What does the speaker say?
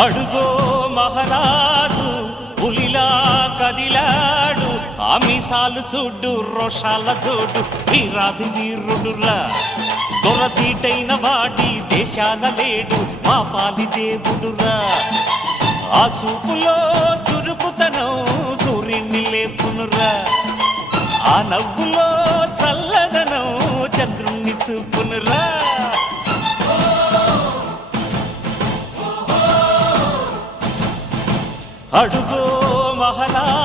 అడుగో మహారాజు పులిలా కదిలాడు, ఆమిసాలు చూడు రోషాల జోడు, వీరాది వీరుడురా దొరదీటైన వాడి దేశాల లేడు, మా పాలి దేవుడురా. ఆ చూపులో చురుకుతనం సూర్యుని లేపునురా, ఆ నవ్వులో చల్లదనం చంద్రుణ్ణి చూపునురా. అడుగో మహారాజు